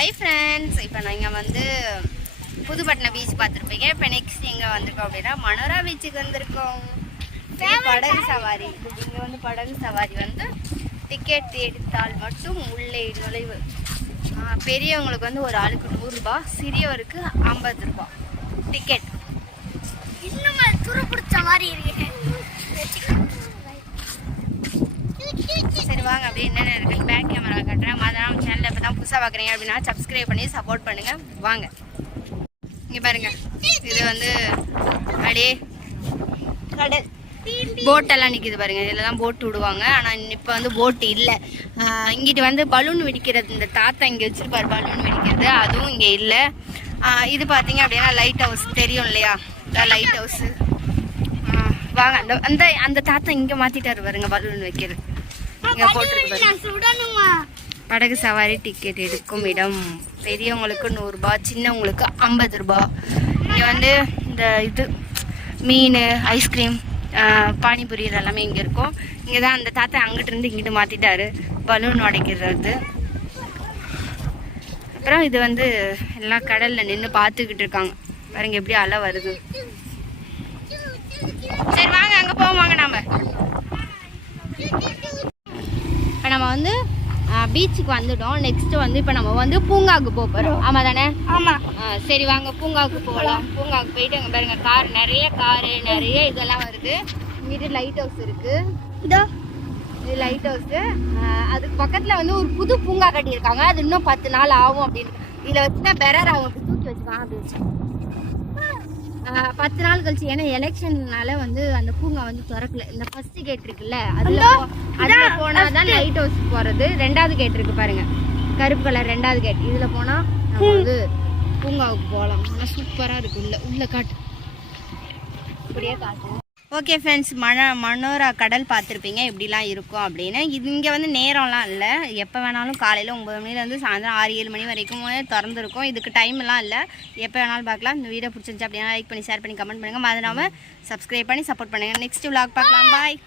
Hi friends, இப்போ நாங்கள் வந்து புதுப்பட்டினம் பீச் பார்த்துருப்பீங்க. இப்போ நெக்ஸ்ட் எங்கே வந்திருக்கோம் அப்படின்னா மனோரா பீச்சுக்கு வந்திருக்கோம். படகு சவாரி. இங்கே வந்து படகு சவாரி வந்து டிக்கெட் எடுத்தால் மட்டும் உள்ளே நுழைவு. பெரியவங்களுக்கு வந்து ஒரு ஆளுக்கு 100 ரூபாய், சிறியவருக்கு 50 ரூபாய் டிக்கெட். இன்னும் துரு பிடிச்ச மாதிரி இருக்கு. சரி வாங்க, அப்படியே என்னென்ன இருக்குது பேக் கேமரா கட்டுறேன். மதனாம் சேனலில் இப்போ தான் புதுசாக பார்க்குறீங்க அப்படின்னா சப்ஸ்கிரைப் பண்ணி சப்போர்ட் பண்ணுங்கள். வாங்க, இங்கே பாருங்கள், இது வந்து அப்படியே கடல் போட்டெல்லாம் நிற்கிது பாருங்கள். இதில் தான் போட்டு விடுவாங்க. ஆனால் இப்போ வந்து போட்டு இல்லை. இங்கிட்டு வந்து பலூன் வெடிக்கிறது, இந்த தாத்தா இங்கே வச்சுருப்பார் பலூன் வெடிக்கிறது, அதுவும் இங்கே இல்லை. இது பார்த்தீங்க அப்படின்னா லைட் ஹவுஸ் தெரியும் இல்லையா, லைட் ஹவுஸு. வாங்க, அந்த அந்த தாத்தா இங்கே மாற்றிட்டாரு பாருங்க பலூன் வைக்கிறது. இங்கே போட்டுருக்கு படகு சவாரி டிக்கெட் எடுக்கும் இடம். பெரியவங்களுக்கு 100 ரூபாய், சின்னவங்களுக்கு 50 ரூபாய். இங்கே வந்து இந்த இது மீன், ஐஸ்கிரீம், பானிபூரி இதெல்லாமே இங்கே இருக்கும். இங்கே தான் அந்த தாத்தா அங்கிட்டு இருந்து இங்கிட்டு மாற்றிட்டாரு பலூன் உடைக்கிறது. அப்புறம் இது வந்து எல்லாம் கடலில் நின்று பார்த்துக்கிட்டு இருக்காங்க பாருங்க, எப்படி அலை வருது. சரி வாங்க, அங்கே போவாங்க. இப்போ நம்ம வந்து பீச்சுக்கு வந்துட்டோம். நெக்ஸ்ட் வந்து இப்போ நம்ம வந்து பூங்காவுக்கு போகிறோம். ஆமாம் தானே? ஆமாம். சரி வாங்க, பூங்காவுக்கு போகலாம். பூங்காவுக்கு போயிட்டு அங்கே பாருங்க, காரு நிறைய இதெல்லாம் வருது. இங்கிட்டு லைட் ஹவுஸ் இருக்குது. இதோ இது லைட் ஹவுஸு. அதுக்கு பக்கத்தில் வந்து ஒரு புது பூங்கா கட்டியிருக்காங்க. அது இன்னும் 10 நாள் ஆகும் அப்படின்னு. இதில் வச்சு தான் பெரர் ஆகும். அப்படி தூக்கி வச்சுக்காங்க. அப்படி வச்சு 10 நாள் கழிச்சு, ஏன்னா எலெக்ஷன்னால வந்து அந்த பூங்கா வந்து திறக்கல. இந்த ஃபர்ஸ்ட் கேட் இருக்குல்ல, அதுல போனாதான் லைட் ஹவுஸ் போறது. 2வது கேட் இருக்கு பாருங்க, கருப்பு கலர் 2வது கேட். இதுல போனா நம்ம வந்து பூங்காவுக்கு போகலாம். ஆனால் சூப்பரா இருக்கு. உள்ள காட்டு, இப்படியே காட்டுவோம். ஓகே ஃப்ரெண்ட்ஸ், மனோரா கடல் பார்த்துருப்பீங்க எப்படிலாம் இருக்கும் அப்படின்னு. இது இங்கே வந்து நேரம்லாம் இல்லை, எப்போ வேணாலும் காலையில் 9 மணிலேருந்து சாயந்தரம் 6-7 மணி வரைக்கும் திறந்துருக்கும். இதுக்கு டைம்லாம் இல்லை, எப்போ வேணாலும் பார்க்கலாம். இந்த வீடியோ பிடிச்சிருந்துச்சு அப்படின்னா லைக் பண்ணி, ஷேர் பண்ணி, கமெண்ட் பண்ணுங்கள். மறந்துடாமல் சப்ஸ்கிரைப் பண்ணி சப்போர்ட் பண்ணுங்கள். நெக்ஸ்ட் விலாக் பார்க்கலாம். பாய்.